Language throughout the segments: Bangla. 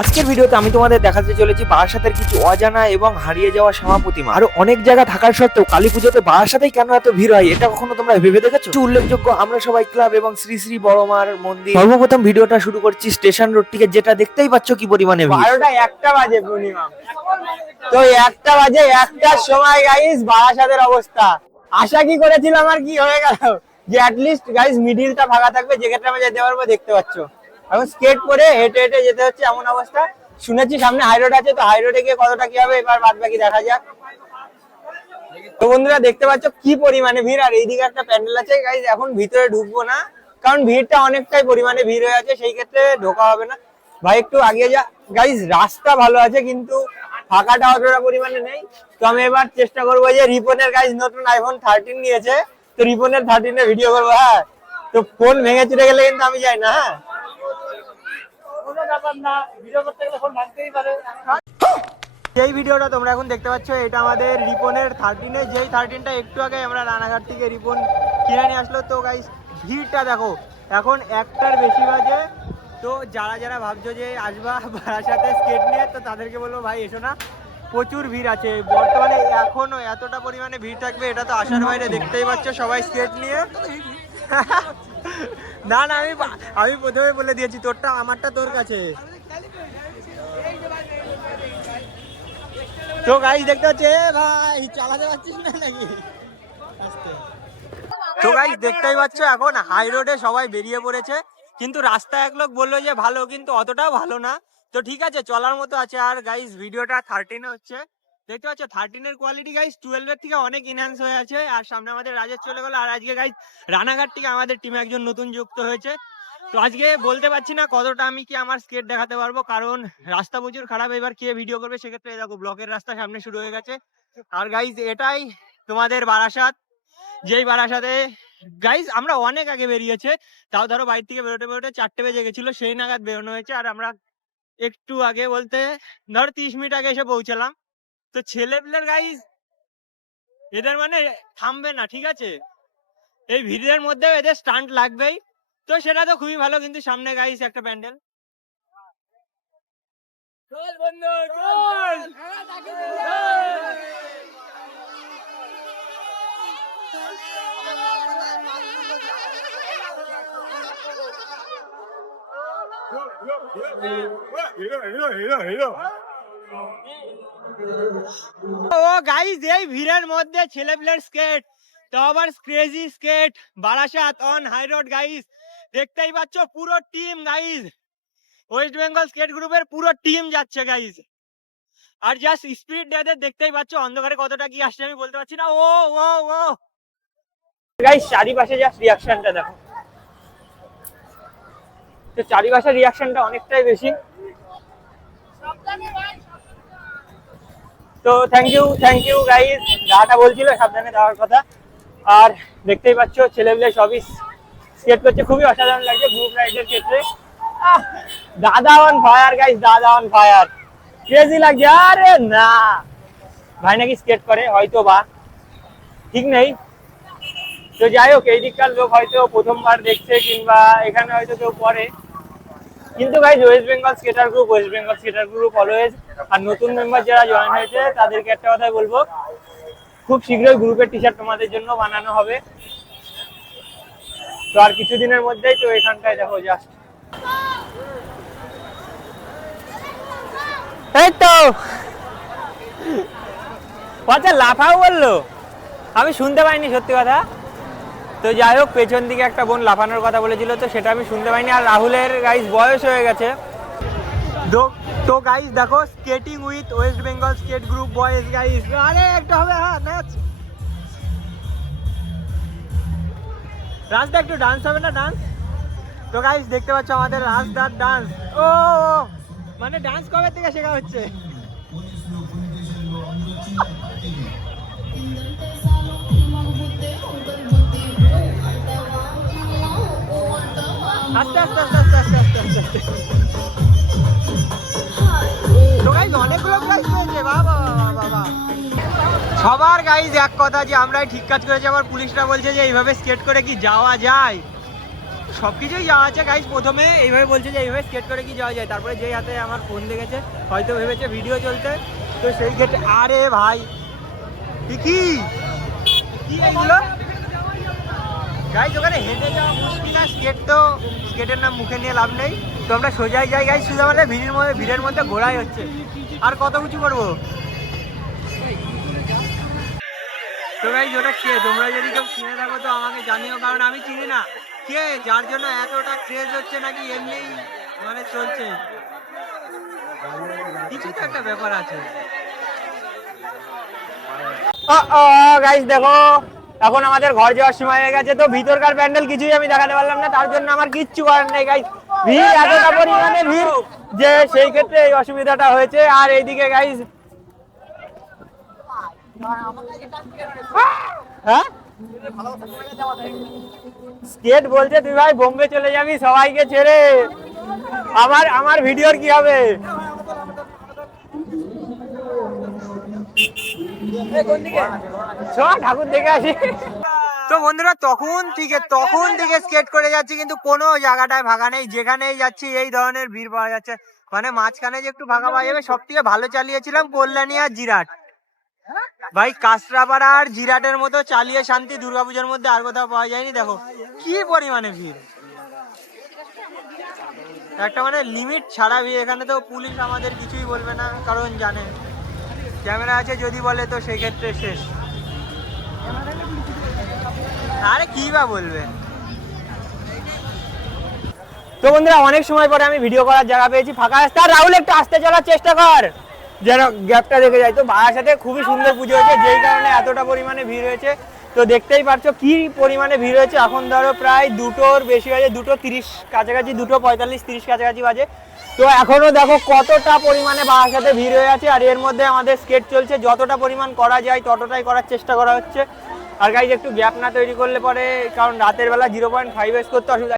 আজকের ভিডিওতে আমি তোমাদের দেখাতে চলেছি বারাসাতের কিছু অজানা এবং হারিয়ে যাওয়া শ্যামা প্রতিমা। আরো অনেক জায়গা থাকার সত্ত্বেও কালী পুজোতে বারাসাতেই কেন এত ভিড় হয় এটা কখনো তোমরা ভেবে দেখেছো? উল্লেখযোগ্য আমরা সবাই ক্লাব এবং শ্রী শ্রী বড়মার মন্দির। সর্বপ্রথম ভিডিওটা শুরু করছি স্টেশন রোড থেকে, যেটা দেখতেই পাচ্ছ কি পরিমাণে ভিড়। 12টা 1টা বাজে পূর্ণিমা। তো 1টা বাজে, 1টার সময় গাইস বারাসাতের অবস্থা। আশা কি করেছিলাম আর কি হয়ে গেল যে অ্যাটলিস্ট গাইস মিডিলটা ফাঁকা থাকবে, যে ক্ষেত্রে আমরা যেতে পারবো। দেখতে পাচ্ছ এখন স্কেট করে হেঁটে হেঁটে যেতে হচ্ছে, এমন অবস্থা। শুনেছি সামনে হাই রোড আছে, তো হাই রোডে গিয়ে কতটা কি হবে এবার বাদ বাকি দেখা যাক। তো বন্ধুরা দেখতে পাচ্ছ কি পরিমাণে ভিড়, আর এইদিকে একটা প্যান্ডেল আছে গাইস। এখন ভিতরে ঢুকবো না, কারণ ভিড়টা অনেকটাই পরিমাণে ভিড় হয়ে আছে, সেই ক্ষেত্রে ঢোকা হবে না। ভাই একটু আগে যা গাইস, রাস্তা ভালো আছে কিন্তু ফাঁকাটা অতটা পরিমাণে নেই। তো আমি এবার চেষ্টা করবো যে রিপনের গাইস নতুন আইফোন 13 নিয়েছে, তো রিপনের 13 এ ভিডিও করবো। হ্যাঁ, তো ফোন ভেঙে চুরে গেলে কিন্তু আমি যাই না। হ্যাঁ, কোনো ব্যাপার না, ভিডিও করতে গেলে ফোন ভাঙতেই পারে। যেই ভিডিওটা তোমরা এখন দেখতে পাচ্ছ এটা আমাদের রিপনের 13 এ, যেই 13টা একটু আগে আমরা রানাঘাট থেকে রিপন কিনে নিয়ে আসলো। তো গাইস ভিড়টা দেখো, এখন 1টার বেশি বাজে। তো যারা যারা ভাবছো যে আসবা বারাসাতে স্কেট নিয়ে, তো তাদেরকে বলবো ভাই এসো না, প্রচুর ভিড় আছে বর্তমানে। এখনো এতটা পরিমাণে ভিড় থাকবে এটা তো আশার বাইরে। দেখতেই পাচ্ছ সবাই স্কেট নিয়ে। না না, আমি প্রথমে বলে দিয়েছি তোরটা আমারটা তোর কাছে। তো গাইস দেখতে হচ্ছে ভাই চালাতে পারছিস না নাকি? তো গাইস দেখতেই পাচ্ছ এখন হাই রোডে সবাই বেরিয়ে পড়েছে, কিন্তু রাস্তা এক লোক বললো যে ভালো, কিন্তু অতটাও ভালো না। তো ঠিক আছে, চলার মতো আছে। আর গাইস ভিডিওটা 13 হচ্ছে, দেখতে পাচ্ছ 13 এর কোয়ালিটি গাইস 12 এর থেকে অনেক এনহ্যান্স হয়ে আছে। আর সামনে আমাদের রাজেশ চলে গেল, আর আজকে গাইস রানাঘাট থেকে আমাদের টিমে একজন নতুন যুক্ত হয়েছে। তো আজকে বলতে পারছি না কতটা আমি কি আমার স্কেট দেখাতে পারবো, কারণ রাস্তা প্রচুর খারাপ। এবার কে ভিডিও করবে, সেক্ষেত্রে দেখো ব্লকের রাস্তা সামনে শুরু হয়ে গেছে। আর গাইস এটাই তোমাদের বারাসাত, যেই বারাসাতে গাইস আমরা অনেক আগে বেরিয়েছে। তাও ধরো বাড়ি থেকে বেরোতে বেরোতে 4টে বেজে গেছিল, সেই নাগাদ বেরোনো হয়েছে। আর আমরা একটু আগে বলতে ধরো 30 মিনিট আগে এসে পৌঁছালাম। তো ছেলেপিলের গাইস এদের মানে থামবে না, ঠিক আছে? এই ভিড়ের মধ্যে এদের স্টান্ট লাগবেই, তো সেটা তো খুবই ভালো। কিন্তু সামনে গাইস একটা প্যান্ডেল। চল বন্ধু চল। ও গাইস এই ভিড়ের মধ্যে ছেলেপিলের স্কেট, তো আবার crazy skate Barasat on high road guys. দেখতেই পাচ্ছ পুরো team guys, West Bengal skate গ্রুপের পুরো টিম যাচ্ছে গাইস। আর জাস্ট স্পিড এদের দেখতেই পাচ্ছ, অন্ধকারে কতটা কি আসছে আমি বলতে পারছি না। ও ও ও গাইস চারিপাশে জাস্ট রিঅ্যাকশনটা দেখো, তো চারিপাশের রিঅ্যাকশনটা অনেকটাই বেশি। তো থ্যাংক ইউ গাইস, দাদাটা বলছিল সাবধানে যাওয়ার কথা। আর দেখতেই পাচ্ছ ছেলেগুলো সবই স্কেট করছে, খুবই অসাধারণ লাগছে গ্রুপ রাইডের ক্ষেত্রে। দাদা অন ফায়ার গাইস, দাদা অন ফায়ার, ক্রেজি লাগছে। আরে না ভাই নাকি স্কেট করে, হয়তো বা ঠিক নেই। তো যাই হোক, এই দিককার লোক হয়তো প্রথমবার দেখছে, কিংবা এখানে হয়তো কেউ পরে। কিন্তু guys West Bengal skater group always. আর নতুন মেম্বার যারা জয়েন হয়েছে তাদেরকে একটা কথাই বলবো, খুব শীঘ্রই গ্রুপের টি শার্ট তোমাদের জন্য বানানো হবে। তো আর কিছুদিনের মধ্যেই। তো এখানটায় দেখো জাস্ট এই তো আচ্ছা লাফাও বললো, আমি শুনতে পাইনি সত্যি কথা। তো যাই হোক, পেছন দিকে একটা বোন লাফানোর কথা বলেছিল, তো সেটা আমি শুনতে পাইনি। আর রাহুলের গাইস বয়স হয়ে গেছে। তো গাইস দেখো skating with West Bengal skate group boys guys. আরে একটা হবে, হ্যাঁ নাচ, রাজদা একটু ডান্স হবে না, ডান্স। তো গাইস দেখতে পাচ্ছ আমাদের রাজদার ডান্স। ও মানে ডান্স কবে থেকে শেখা হচ্ছে? আস্তে আস্তে আস্তে আস্তে আস্তে আস্তে আস্তে আস্তে। তো গাইস অনেকগুলো প্রাইজ পেয়েছে, বাবা বাবা। সবার গাইস এক কথা যে আমরাই ঠিক কাজ করেছি। আবার পুলিশরা বলছে যে এইভাবে স্কেট করে কি যাওয়া যায়? সবকিছুই যাওয়া আছে গাইস। প্রথমে এইভাবে বলছে যে এইভাবে স্কেট করে কি যাওয়া যায়, তারপরে যেই হাতে আমার ফোন দেখেছে হয়তো ভেবেছে ভিডিও চলতে, তো সেই ক্ষেত্রে আরে ভাই কি কি এইগুলো গাইস, ওখানে হেঁটে যাওয়া মুশকিল, আর স্কেটের নাম মুখে নিয়ে লাভ নেই। তো আমরা সোজাই যাই গাইস, শুধু আমাদের ভিড়ের মধ্যে ঘোরাই হচ্ছে। আর কত কিছু করবো। তো গাইস ওটা কে, তোমরা যদি কেউ চিনে থাকো তো আমাকে জানিও, কারণ আমি চিনি না কে, যার জন্য এতটা ক্রেজ হচ্ছে, নাকি এমনি মানে চলছে, কিছু তো একটা ব্যাপার আছে। গাইস দেখো, এখন আমাদের ঘর যাওয়ার সময় হয়ে গেছে, তো ভিতরকার প্যান্ডেল কিছুই আমি দেখাতে পারলাম না, তার জন্য আমার কিচ্ছু করার নেই গাইস। ভিড় এতটা পরিমাণে ভিড় যে সেই ক্ষেত্রে এই অসুবিধাটা হয়েছে। আর এইদিকে গাইস, হ্যাঁ স্কেট বলছে তুই ভাই বোম্বে চলে যাবি সবাইকে ছেড়ে, আমার ভিডিওর কি হবে। ঠাকুর দেখে আসি। তো বন্ধুরা তখন থেকে স্কেট করে যাচ্ছি, কিন্তু কোনো জায়গাটায় ভাগা নেই, যেখানেই যাচ্ছি এই ধরনের ভিড় পাওয়া যাচ্ছে। মানে মাঝখানে যে একটু ভাগা পাওয়া যাবে, সব থেকে ভালো চালিয়েছিলাম কল্যাণী আর জিরাট। ভাই কাঁচরাপাড়া আর জিরাটের মতো চালিয়ে শান্তি দুর্গাপূজার মধ্যে আর কোথাও পাওয়া যায়নি। দেখো কি পরিমাণে ভিড়, একটা মানে লিমিট ছাড়া ভিড়। এখানে তো পুলিশ আমাদের কিছুই বলবে না, কারণ জানে ক্যামেরা আছে, যদি বলে তো সেই ক্ষেত্রে শেষ। আরে কি বা বলবে। তো বন্ধুরা অনেক সময় পরে আমি ভিডিও করার জায়গা পেয়েছি, ফাঁকা রাস্তা। রাহুল একটু আসতে চলার চেষ্টা কর, যেন গ্যাপটা দেখে যায়। তো বারাসাতে খুবই সুন্দর পুজো হয়েছে, যেই কারণে এতটা পরিমাণে ভিড় হয়েছে। তো দেখতেই পারছো কি পরিমাণে ভিড় হয়েছে। এখন ধরো প্রায় 2টোর বেশি বাজে, 2:30 কাছাকাছি, 2:45-30 কাছাকাছি বাজে। তো এখনো দেখো কতটা পরিমাণে বারাসাতে ভিড় হয়ে আছে। আর এর মধ্যে আমাদের স্কেট চলছে, যতটা পরিমাণ করা যায় ততটাই করার চেষ্টা করা হচ্ছে। আর গাইজ একটু গ্যাপ না তৈরি করলে পরে, কারণ রাতের বেলা 0.5 করতে অসুবিধা।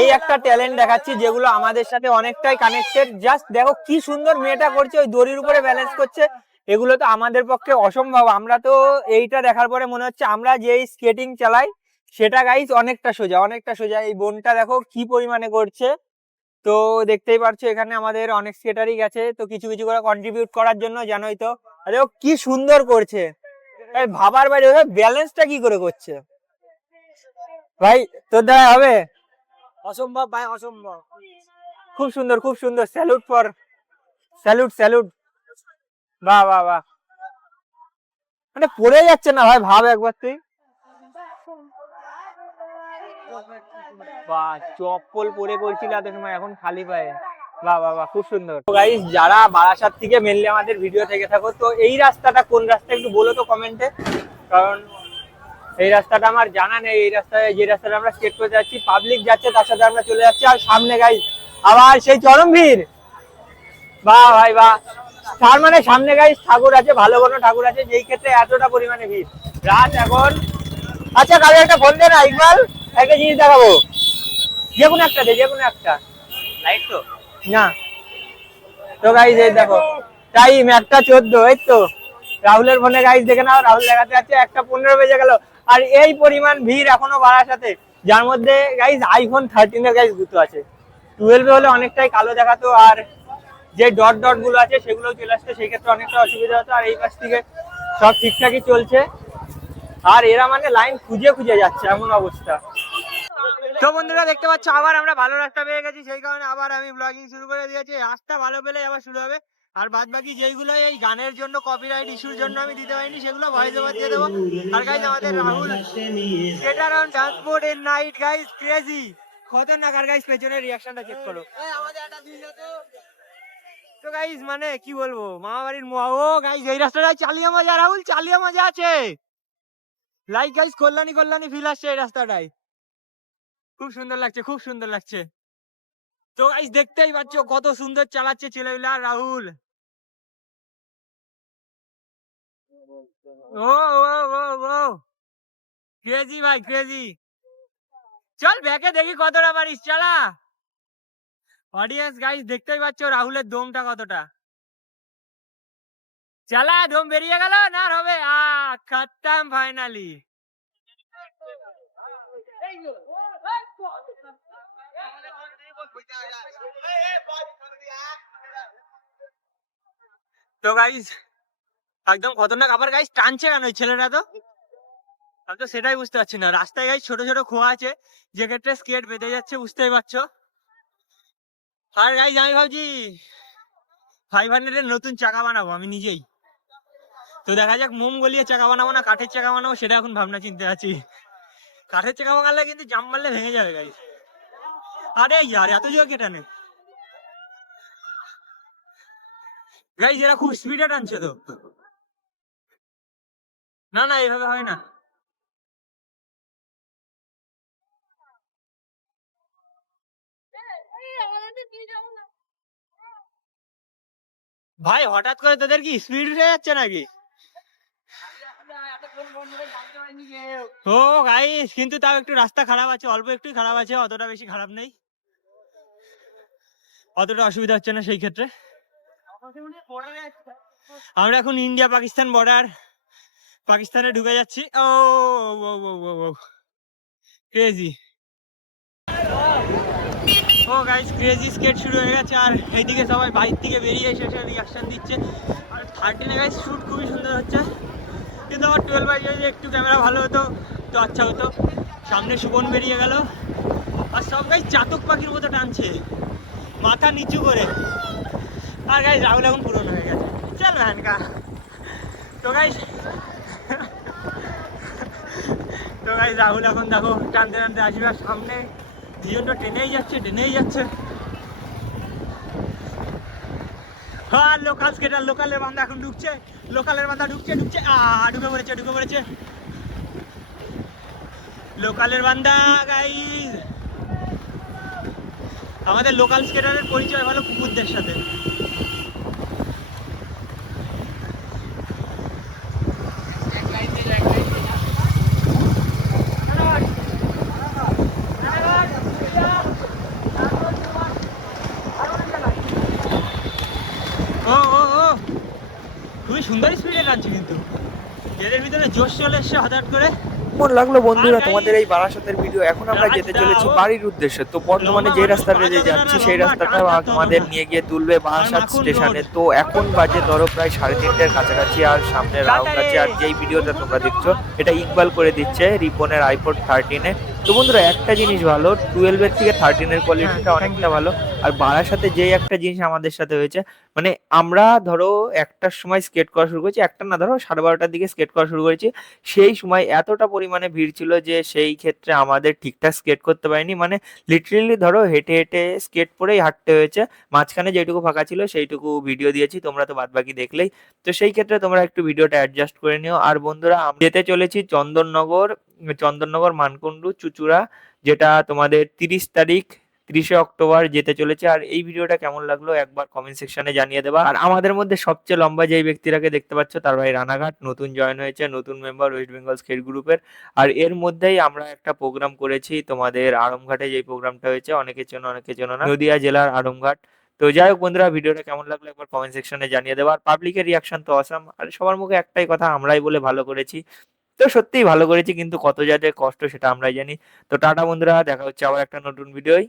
এই একটা ট্যালেন্ট দেখাচ্ছি যেগুলো আমাদের সাথে অনেকটাই কানেক্টেড। জাস্ট দেখো কি সুন্দর মেয়েটা করছে, ওই দড়ির উপরে ব্যালেন্স করছে। এগুলো তো আমাদের পক্ষে অসম্ভব। আমরা তো এইটা দেখার পরে মনে হচ্ছে আমরা যেই স্কেটিং চালাই সেটা গাইজ অনেকটা সোজা, অনেকটা সোজা। এই বোনটা দেখো কি পরিমাণে করছে। তো দেখতেই পারছো এখানে আমাদের অনেক স্কেটারই গেছে, তো কিছু কিছু করে কন্ট্রিবিউট করার জন্য, জানোই তো। আরে ও কি সুন্দর করছে, ভাবার বাইরে। ব্যালেন্সটা কি করে করছে ভাই, তোর দ্বারা হবে? অসম্ভব ভাই, অসম্ভব। খুব সুন্দর, খুব সুন্দর। স্যালুট। বাহ বাহ বাহ, মানে পড়ে যাচ্ছে না ভাই, ভাব একবার তুই। বাহ, চপ্পল পরে করছিল এত সময়, এখন খালি পায়ে। বাহ বাহ বাহ, খুব সুন্দর। গাইস যারা বারাসাত থেকে মেনলি আমাদের ভিডিও থেকে থাকো, তো এই রাস্তাটা কোন রাস্তা একটু বলো তো কমেন্টে, কারণ এই রাস্তাটা আমার জানা নেই। এই রাস্তায়, যে রাস্তাটা আমরা স্কেট করতে যাচ্ছি, পাবলিক যাচ্ছে, তার সাথে আমরা চলে যাচ্ছি। আর সামনে গাইস আবার সেই চরম ভিড়। বাহ ভাই বাহ। তার মানে সামনে গাইস ঠাকুর আছে, ভালো কোনো ঠাকুর আছে, যেই ক্ষেত্রে এতটা পরিমাণে ভিড়। রাত এখন, আচ্ছা কালকে একটা ফোন দে না ইকবাল, একটা জিনিস দেখাবো। যে কোনো একটা দে, যে কোনো একটা। লাইট তো না। তো গাইস এই দেখো টাইম 1:14, এই তো রাহুলের ফোনে গাইস দেখে নাও, রাহুল দেখাতে যাচ্ছে 1:15 বেজে গেল। আর এই পরিমাণ ভিড় এখনো বারাসাতে, যার মধ্যে গাইস আইফোন 13 এর গাইস গুতো আছে। 12 হলে অনেকটাই কালো দেখাতো, আর যে ডট ডট গুলো আছে সেগুলো চলে আসছে, সেই ক্ষেত্রে অনেকটা অসুবিধা হতো। আর এই পাশ থেকে সব ঠিকঠাকই চলছে, আর এরা মানে লাইন খুঁজে খুঁজে যাচ্ছে, এমন অবস্থা। তো বন্ধুরা দেখতে পাচ্ছ আবার আমরা ভালো রাস্তা পেয়ে গেছি, সেই কারণে আবার আমি ব্লগিং শুরু করে দিয়েছি। রাস্তা ভালো পেলে আবার শুরু হবে। আর বাদ বাকি যেইগুলো এই গানের জন্য কপিরাইট ইস্যুর জন্য আমি দিতে পারিনি, সেগুলো ভয়েস ওভার দিয়ে দেবো। আর গাইজ আমাদের রাহুল স্কেটার অন ট্রান্সপোর্ট এর নাইট গাইজ, ক্রেজি খতরনাক। আর গাইজ পেছনের রিয়াকশনটা চেক করো। তো গাইজ মানে কি বলবো, মামা বাড়ির মোয়া। ও গাইজ এই রাস্তাটায় চালিয়ে মজা, রাহুল চালিয়ে মজা আছে। লাইক গাইজ কল্যাণী ফিল আসছে এই রাস্তাটায়। খুব সুন্দর লাগছে, খুব সুন্দর লাগছে। তো গাইস দেখতেই পাচ্ছ কত সুন্দর চালাচ্ছে ছেলেগুলা রাহুল। ও ও ও ও ক্রেজি ভাই ক্রেজি। চল ব্যাকে দেখি কতটা পারিস, চালা। অডিয়েন্স গাইস দেখতেই পাচ্ছ রাহুলের দমটা কতটা। চালা, দম বেরিয়ে গেল না, আর হবে খতম ফাইনালি। তো গাইস একদম খতরনাক। আবার গাইস টানছে কেন ওই ছেলেটা? তো আমি তো সেটাই বুঝতে পারছি না। রাস্তায় গাইস ছোট ছোট খোয়া আছে, যে ক্ষেত্রে স্কেট বেঁধে যাচ্ছে, বুঝতেই পারছো। আর গাইস আমি ভাবছি 500 এর নতুন চাকা বানাবো আমি নিজেই। তো দেখা যাক মোম গলিয়ে চাকা বানাবো না কাঠের চাকা বানাবো, সেটা এখন ভাবনা চিন্তা আছি। কাঠের চাকা বানালে কিন্তু জাম মারলে ভেঙে যাবে গাইস। আরে ইয়ার এত জোর কে টানে গাইস? এরা খুব স্পিডে টানছে তো। না না, এইভাবে হয় না ভাই। হঠাৎ করে তোদের কি স্পিড উঠে যাচ্ছে নাকি? ও গাইস কিন্তু তাও একটু রাস্তা খারাপ আছে, অল্প একটু খারাপ আছে, অতটা বেশি খারাপ নেই, অতটা অসুবিধা হচ্ছে না সেই ক্ষেত্রে। আমরা এখন ইন্ডিয়া পাকিস্তান বর্ডার, পাকিস্তানে ঢুকে যাচ্ছি। ও ও ও ও ও ক্রেজি। ও গাইস ক্রেজি স্কেট শুরু হয়ে গেছে, আর এইদিকে সবাই বাইক থেকে বেরিয়ে এসে রিয়াকশন দিচ্ছে। আর 13 গাইস শুট খুবই সুন্দর হচ্ছে, কিন্তু আমার 12 বাই যদি একটু ক্যামেরা ভালো হতো তো আচ্ছা হতো। সামনে সুবন বেরিয়ে গেল, আর সব গাইস চাতক পাখির মতো টানছে মাথা নিচু করে। আর গাইস রাহুল এখন পুরনো হয়ে গেছে, চল ভ্যান কা। তো গাইস তো গাইস রাহুল এখন দেখো টানতে টানতে আসবে, আর সামনে দুজনটা টেনেই যাচ্ছে টেনেই যাচ্ছে। হ্যাঁ লোকাল স্কেটার, লোকালের বান্দা এখন ঢুকছে, লোকালের বান্দা ঢুকছে ঢুকছে ঢুকে পড়েছে ঢুকে পড়েছে লোকালের বান্দা। গাইস আমাদের লোকাল স্কেটারের পরিচয় ভালো কুকুরদের সাথে। ও ও ও খুবই সুন্দর স্পিডে টানছে, কিন্তু এদের ভিতরে জোশ চলে এসছে হঠাৎ করে। কেমন লাগলো বন্ধুরা তোমাদের এই বারাসাতের ভিডিও? এখন আমরা যেতে চলেছি বাড়ির উদ্দেশ্যে। তো বর্তমানে যে রাস্তাটা দিয়ে যাচ্ছি সেই রাস্তাটা আমাদের নিয়ে গিয়ে তুলবে বারাসাত স্টেশনে। তো এখন বাজে ধরো প্রায় 3:30-এর কাছাকাছি, আর সামনে রাউন্ড আছে। আর যেই ভিডিওটা তোমরা দেখছো এটা ইকবাল করে দিচ্ছে রিপনের আইপড 13-এ। তো বন্ধুরা একটা জিনিস ভালো, 12-এর থেকে 13-এর কোয়ালিটিটা অনেকটা ভালো। আর বারাসাতে যেই একটা জিনিস আমাদের সাথে হয়েছে, মানে আমরা ধরো 1টার সময় স্কেট করা শুরু করেছি, একটা না ধরো 12:30-টার দিকে স্কেট করা শুরু করেছি। সেই সময় এতটা পরিমাণে ভিড় ছিল যে সেই ক্ষেত্রে আমাদের ঠিকঠাক স্কেট করতে পারিনি। মানে লিটারেলি ধরো হেঁটে হেঁটে স্কেট পরেই হাঁটতে হয়েছে। মাঝখানে যেটুকু ফাঁকা ছিল সেইটুকু ভিডিও দিয়েছি, তোমরা তো বাদবাকি দেখলেই। তো সেই ক্ষেত্রে তোমরা একটু ভিডিওটা অ্যাডজাস্ট করে নিও। আর বন্ধুরা আমরা যেতে চলেছি চন্দননগর, চন্দননগর মানকুণ্ডু চুচুড়া, যেটা তোমাদের 30 তারিখ 30শে অক্টোবর যেতে চলেছে। আর এই ভিডিওটা কেমন লাগলো একবার কমেন্ট সেকশনে জানিয়ে দেবা। আর আমাদের মধ্যে সবচেয়ে লম্বা যেই ব্যক্তিটাকে দেখতে পাচ্ছ তার ভাই রানাঘাট, নতুন জয়েন হয়েছে, নতুন মেম্বার ওয়েস্ট বেঙ্গল স্কেট গ্রুপের। আর এর মধ্যেই আমরা একটা প্রোগ্রাম করেছি তোমাদের আড়ংঘাটে, যেই প্রোগ্রামটা হয়েছে অনেকে চেনো অনেকে চেনো না, নদিয়া জেলার আড়ংঘাট। তো যাই হোক বন্ধুরা, ভিডিওটা কেমন লাগলো একবার কমেন্ট সেকশনে জানিয়ে দেবা। আর পাবলিকের রিয়াকশন তো অসাম, আর সবার মুখে একটাই কথা, আমরাই বলে ভালো করেছি। তো সত্যিই ভালো করেছি, কিন্তু কত যাদের কষ্ট সেটা আমরাই জানি। তো টাটা বন্ধুরা, দেখা হচ্ছে আবার একটা নতুন ভিডিওয়।